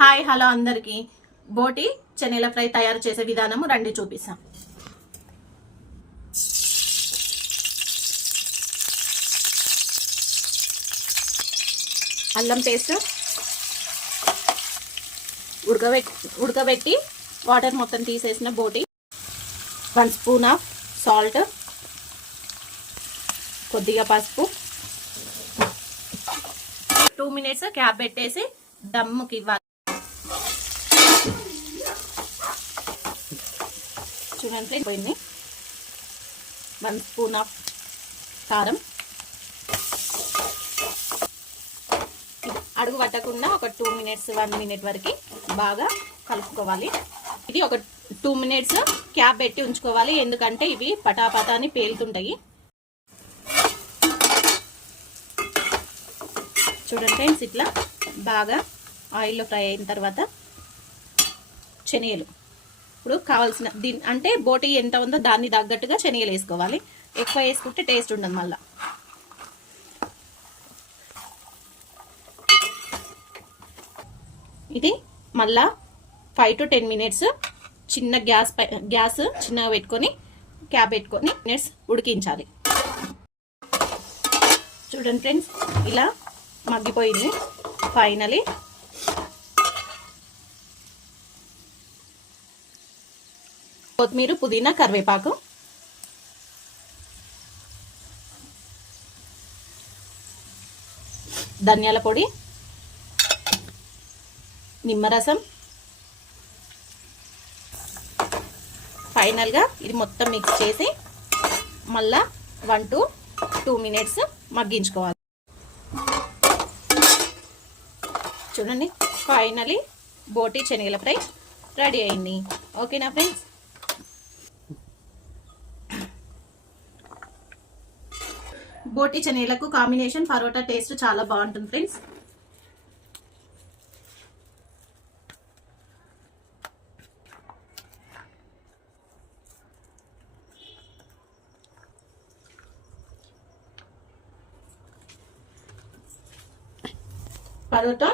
Hi hello అందరికి బోటి శనగల fry తయారు చేసే విధానము రండి చూపిస్తాం. అల్లం పేస్ట్ ఉడకబెట్టి వాటర్ మొత్తం తీసేసిన బోటి, 1 స్పూన్ ఆఫ్ సాల్ట్, కొద్దిగా పసుపు, 2 మినిట్స్ క్యాప్ పెట్టేసి దమ్ముకి ఇవ్వాలి. చూడండి పోయింది. 1 స్పూన్ ఆఫ్ కారం, అడుగు పట్టకుండా ఒక 2 మినిట్స్ 1 మినిట్ వరకు బాగా కలుపుకోవాలి. ఇది ఒక 2 మినిట్స్ క్యాప్ పెట్టి ఉంచుకోవాలి, ఎందుకంటే ఇవి పటాపటా అని పేలుతుంటాయి. చూడండి ఫ్రెండ్స్, ఇట్లా బాగా ఆయిల్లో ఫ్రై అయిన తర్వాత శనగలు ఇప్పుడు కావాల్సిన అంటే బోటి ఎంత ఉందో దాన్ని తగ్గట్టుగా శనగలు వేసుకోవాలి. ఎక్కువ వేసుకుంటే టేస్ట్ ఉండదు. మళ్ళా ఇది మళ్ళా 5 to 10 మినిట్స్ చిన్న గ్యాస్ చిన్నగా పెట్టుకొని క్యాప్ పెట్టుకొని మినిట్స్ ఉడికించాలి. చూడండి ఫ్రెండ్స్, ఇలా మగ్గిపోయింది. ఫైనలీ కొత్తిమీర, పుదీనా, కరివేపాకు, ధనియాల పొడి, నిమ్మరసం, ఫైనల్గా ఇది మొత్తం మిక్స్ చేసి మళ్ళా 1 to 2 మినిట్స్ మగ్గించుకోవాలి. చూడండి, ఫైనలీ బోటి శనగల ఫ్రై రెడీ అయింది. ఓకేనా ఫ్రెండ్స్? బోటి శనగలకు కాంబినేషన్ పరోటా టేస్ట్ చాలా బాగుంటుంది ఫ్రెండ్స్. పరోటా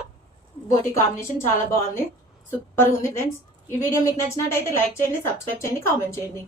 బోటి కాంబినేషన్ చాలా బాగుంది, సూపర్ ఉంది ఫ్రెండ్స్. ఈ వీడియో మీకు నచ్చినట్టయితే లైక్ చేయండి, సబ్స్క్రైబ్ చేయండి, కామెంట్ చేయండి.